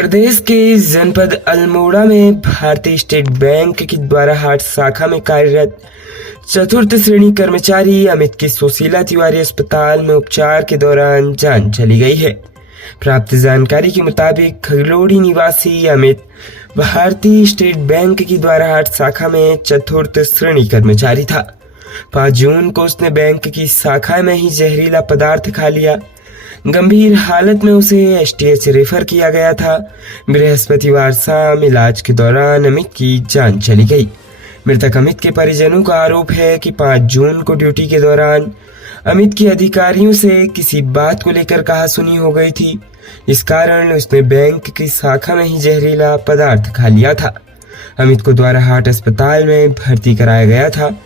प्रदेश के जनपद अल्मोड़ा में भारतीय स्टेट बैंक की द्वाराहाट शाखा में कार्यरत चतुर्थ श्रेणी कर्मचारी अमित की सुशीला तिवारी अस्पताल में उपचार के दौरान जान चली गई है। प्राप्त जानकारी के मुताबिक खगलोड़ी निवासी अमित भारतीय स्टेट बैंक की द्वाराहाट शाखा में चतुर्थ श्रेणी कर्मचारी था। 5 जून को उसने बैंक की शाखा में ही जहरीला पदार्थ खा लिया। गंभीर हालत में उसे एसटीएच रेफर किया गया था। बृहस्पतिवार शाम इलाज के दौरान अमित की जान चली गई। मृतक अमित के परिजनों का आरोप है कि 5 जून को ड्यूटी के दौरान अमित की अधिकारियों से किसी बात को लेकर कहासुनी हो गई थी। इस कारण उसने बैंक की शाखा में ही जहरीला पदार्थ खा लिया था। अमित को द्वाराहाट अस्पताल में भर्ती कराया गया था।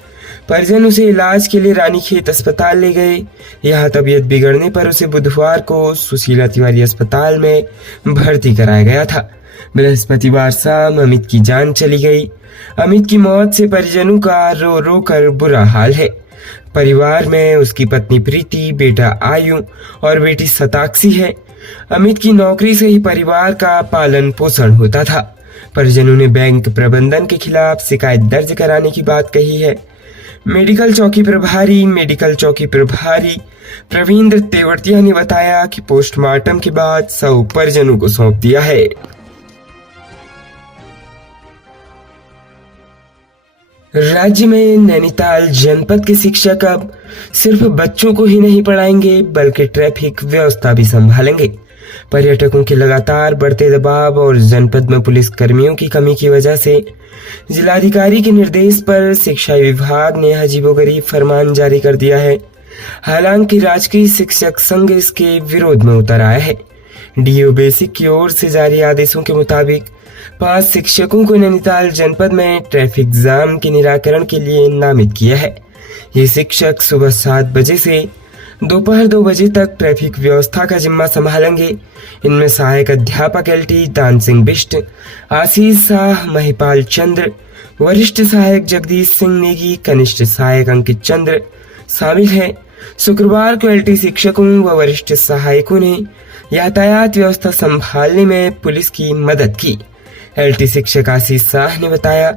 परिजन उसे इलाज के लिए रानीखेत अस्पताल ले गए। यहाँ तबीयत बिगड़ने पर उसे बुधवार को सुशीला तिवारी अस्पताल में भर्ती कराया गया था। बृहस्पतिवार शाम अमित की जान चली गई। अमित की मौत से परिजनों का रो रो कर बुरा हाल है। परिवार में उसकी पत्नी प्रीति, बेटा आयु और बेटी सताक्षी है। अमित की नौकरी से ही परिवार का पालन पोषण होता था। परिजनों ने बैंक प्रबंधन के खिलाफ शिकायत दर्ज कराने की बात कही है। मेडिकल चौकी प्रभारी प्रवींद्र तेवड़तिया ने बताया कि पोस्टमार्टम के बाद शव परिजनों को सौंप दिया है। राज्य में नैनीताल जनपद के शिक्षक अब सिर्फ बच्चों को ही नहीं पढ़ाएंगे बल्कि ट्रैफिक व्यवस्था भी संभालेंगे। पर्यटकों के लगातार बढ़ते दबाव और जनपद में पुलिस कर्मियों की कमी की वजह से जिलाधिकारी के निर्देश पर शिक्षा विभाग ने अजीबोगरीब फरमान जारी कर दिया है। हालांकि राजकीय शिक्षक संघ इसके विरोध में उतर आया है। डीओ बेसिक की ओर से जारी आदेशों के मुताबिक 5 शिक्षकों को नैनीताल जनपद में ट्रैफिक जाम के निराकरण के लिए नामित किया है। ये शिक्षक सुबह 7 बजे से दोपहर 2 बजे तक ट्रैफिक व्यवस्था का जिम्मा संभालेंगे। इनमें सहायक अध्यापक एलटी दान सिंह बिष्ट, आशीष शाह, महिपाल चंद्र, वरिष्ठ सहायक जगदीश सिंह नेगी, कनिष्ठ सहायक अंकित चंद्र शामिल हैं। शुक्रवार को एलटी शिक्षकों व वरिष्ठ सहायकों ने यातायात व्यवस्था संभालने में पुलिस की मदद की। एलटी शिक्षक आशीष शाह ने बताया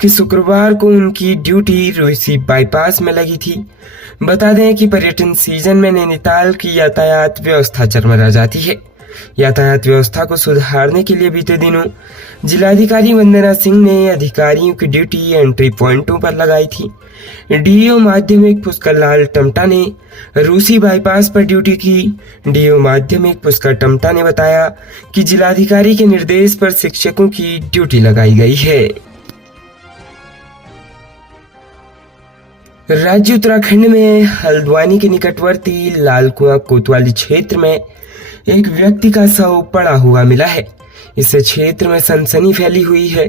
कि शुक्रवार को उनकी ड्यूटी रूसी बाईपास में लगी थी। बता दें कि पर्यटन सीजन में नैनीताल की यातायात व्यवस्था चरमरा जाती है। यातायात व्यवस्था को सुधारने के लिए बीते दिनों जिलाधिकारी वंदना सिंह ने अधिकारियों की ड्यूटी एंट्री पॉइंटों पर लगाई थी। डीओ माध्यमिक पुष्कर लाल टमटा ने रूसी बाईपास पर ड्यूटी की। डीओ माध्यमिक पुष्कर टमटा ने बताया कि जिलाधिकारी के निर्देश पर शिक्षकों की ड्यूटी लगाई गई है। राज्य उत्तराखंड में हल्द्वानी के निकटवर्ती लालकुआं कोतवाली क्षेत्र में एक व्यक्ति का शव पड़ा हुआ मिला है। इससे क्षेत्र में सनसनी फैली हुई है।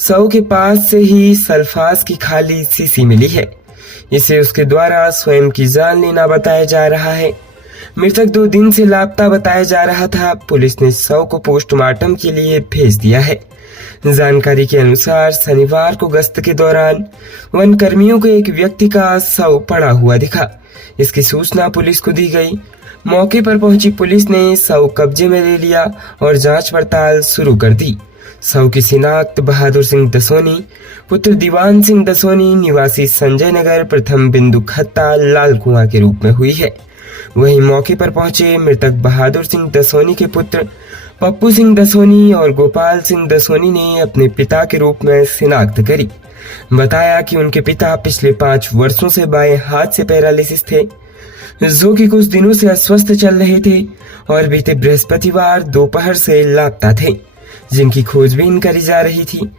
शव के पास से ही सल्फास की खाली शीशी मिली है। इसे उसके द्वारा स्वयं की जान लेना बताया जा रहा है। मृतक 2 दिन से लापता बताया जा रहा था। पुलिस ने शव को पोस्टमार्टम के लिए भेज दिया है। जानकारी के अनुसार शनिवार को गश्त के दौरान वन कर्मियों को एक व्यक्ति का शव पड़ा हुआ दिखा। इसकी सूचना पुलिस को दी गई। मौके पर पहुंची पुलिस ने शव कब्जे में ले लिया और जांच पड़ताल शुरू कर दी। शव की शिनाख्त बहादुर सिंह दसोनी पुत्र दीवान सिंह दसोनी निवासी संजय नगर प्रथम बिंदु खत्ता लालकुआं के रूप में हुई है। वहीं मौके पर पहुंचे मृतक बहादुर सिंह दसोनी के पुत्र पप्पू सिंह दसोनी और गोपाल सिंह दसोनी ने अपने पिता के रूप में शिनाख्त करी। बताया कि उनके पिता पिछले 5 वर्षों से बाएं हाथ से पैरालिसिस थे, जो कि कुछ दिनों से अस्वस्थ चल रहे थे और बीते बृहस्पतिवार दोपहर से लापता थे, जिनकी खोजबीन करी जा रही थी।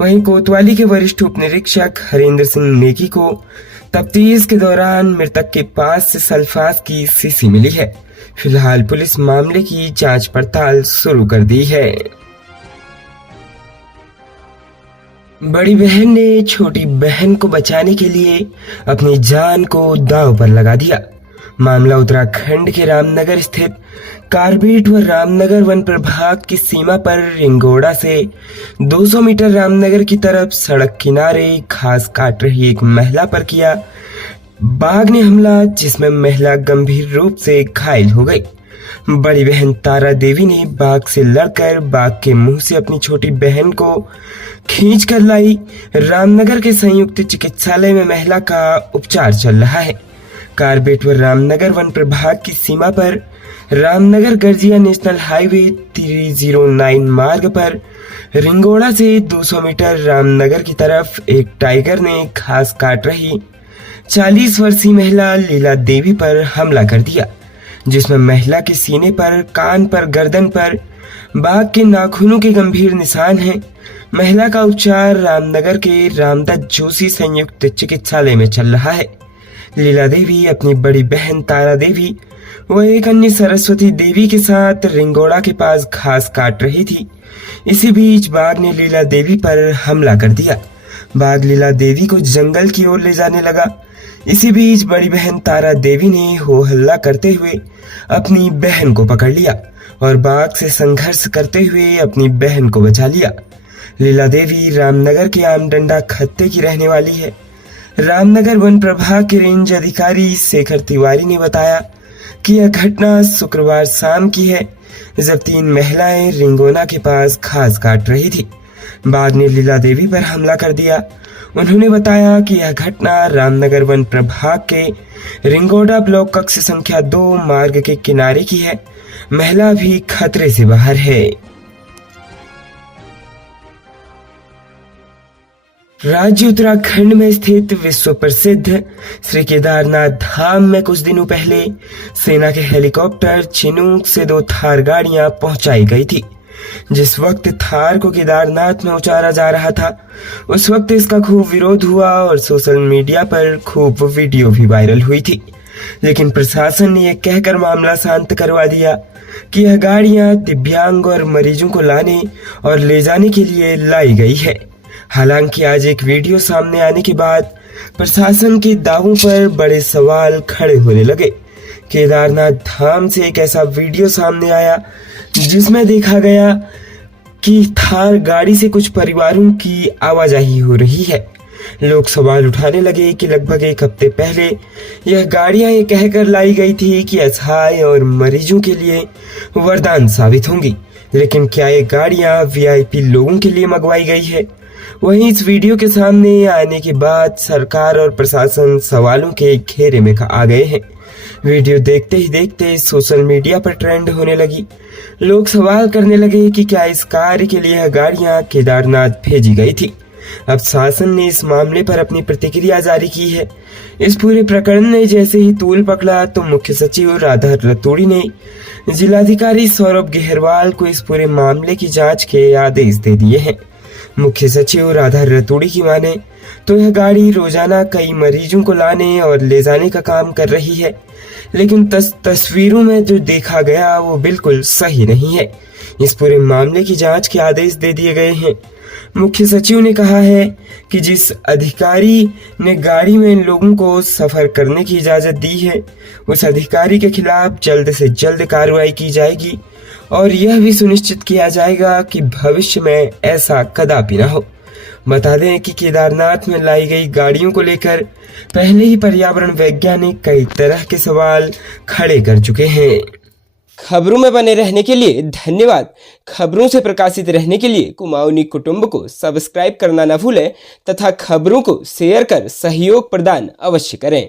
वहीं कोतवाली के वरिष्ठ उप निरीक्षक हरेंद्र सिंह नेगी को तफ्तीश के दौरान मृतक के पास से सल्फास की शीशी मिली है। फिलहाल पुलिस मामले की जांच पड़ताल शुरू कर दी है। बड़ी बहन ने छोटी बहन को बचाने के लिए अपनी जान को दांव पर लगा दिया। मामला उत्तराखंड के रामनगर स्थित कार्बेट व रामनगर वन प्रभाग की सीमा पर रिंगोड़ा से 200 मीटर रामनगर की तरफ सड़क किनारे घास काट रही एक महिला पर किया बाघ ने हमला, जिसमें महिला गंभीर रूप से घायल हो गई। बड़ी बहन तारा देवी ने बाघ से लड़कर बाघ के मुंह से अपनी छोटी बहन को खींच कर लाई। रामनगर के संयुक्त चिकित्सालय में महिला का उपचार चल रहा है। कारबेट व रामनगर वन प्रभाग की सीमा पर रामनगर गर्जिया नेशनल हाईवे 309 मार्ग पर रिंगोड़ा से 200 मीटर रामनगर की तरफ एक टाइगर ने घास काट रही 40 वर्षीय महिला लीला देवी पर हमला कर दिया, जिसमें महिला के सीने पर, कान पर, गर्दन पर बाघ के नाखूनों के गंभीर निशान हैं। महिला का उपचार रामनगर के रामदत्त जोशी संयुक्त चिकित्सालय में चल रहा है। लीला देवी अपनी बड़ी बहन तारा देवी व एक अन्य सरस्वती देवी के साथ रिंगोड़ा के पास घास काट रही थी। इसी बीच बाघ ने लीला देवी पर हमला कर दिया। बाघ लीला देवी को जंगल की ओर ले जाने लगा। इसी बीच बड़ी बहन तारा देवी ने हो हल्ला करते हुए अपनी बहन को पकड़ लिया और बाघ से संघर्ष करते हुए अपनी बहन को बचा लिया। लीला देवी रामनगर के आमडंडा खत्ते की रहने वाली है। रामनगर वन प्रभाग के रेंज अधिकारी शेखर तिवारी ने बताया कि यह घटना शुक्रवार शाम की है, जब 3 महिलाएं रिंगोना के पास घास काट रही थी। बाघ ने लीला देवी पर हमला कर दिया। उन्होंने बताया कि यह घटना रामनगर वन प्रभाग के रिंगोडा ब्लॉक कक्ष संख्या 2 मार्ग के किनारे की है। महिला भी खतरे से बाहर है। राज्य उत्तराखंड में स्थित विश्व प्रसिद्ध श्री केदारनाथ धाम में कुछ दिनों पहले सेना के हेलीकॉप्टर चिनूक से 2 थार गाड़ियां पहुंचाई गई थी। जिस वक्त थार को केदारनाथ में उतारा जा रहा था, उस वक्त इसका खूब विरोध हुआ और सोशल मीडिया पर खूब वीडियो भी वायरल हुई थी। लेकिन प्रशासन ने यह कहकर मामला शांत करवा दिया कि यह गाड़ियां दिव्यांग और मरीजों को लाने और ले जाने के लिए लाई गई है। हालांकि आज एक वीडियो सामने आने के बाद प्रशासन के दावों पर बड़े सवाल खड़े होने लगे। केदारनाथ धाम से एक ऐसा वीडियो सामने आया जिसमें देखा गया कि थार गाड़ी से कुछ परिवारों की आवाजाही हो रही है। लोग सवाल उठाने लगे कि लगभग 1 हफ्ते पहले यह गाड़ियां ये कहकर लाई गई थी कि असहाय और मरीजों के लिए वरदान साबित होंगी, लेकिन क्या ये गाड़ियां वीआईपी लोगों के लिए मंगवाई गई है? वहीं इस वीडियो के सामने आने के बाद सरकार और प्रशासन सवालों के घेरे में आ गए हैं। वीडियो देखते ही देखते सोशल मीडिया पर ट्रेंड होने लगी। लोग सवाल करने लगे कि क्या इस कार्य के लिए यह गाड़ियां केदारनाथ भेजी गई थी। अब शासन ने इस मामले पर अपनी प्रतिक्रिया जारी की है। इस पूरे प्रकरण ने जैसे ही तूल पकड़ा तो मुख्य सचिव राधा रतूड़ी ने जिलाधिकारी सौरभ गहरवाल को इस पूरे मामले की जांच के आदेश दे दिए हैं। मुख्य सचिव राधा रतूड़ी की माने तो यह गाड़ी रोजाना कई मरीजों को लाने और ले जाने का काम कर रही है, लेकिन तस्वीरों में जो देखा गया वो बिल्कुल सही नहीं है। इस पूरे मामले की जांच के आदेश दे दिए गए हैं। मुख्य सचिव ने कहा है कि जिस अधिकारी ने गाड़ी में लोगों को सफर करने की इजाजत दी है, उस अधिकारी के खिलाफ जल्द से जल्द कार्रवाई की जाएगी और यह भी सुनिश्चित किया जाएगा कि भविष्य में ऐसा कदापि न हो। बता दें कि केदारनाथ में लाई गई गाड़ियों को लेकर पहले ही पर्यावरण वैज्ञानिक कई तरह के सवाल खड़े कर चुके हैं। खबरों में बने रहने के लिए धन्यवाद। खबरों से प्रकाशित रहने के लिए कुमाऊनी कुटुंब को सब्सक्राइब करना न भूलें तथा खबरों को शेयर कर सहयोग प्रदान अवश्य करें।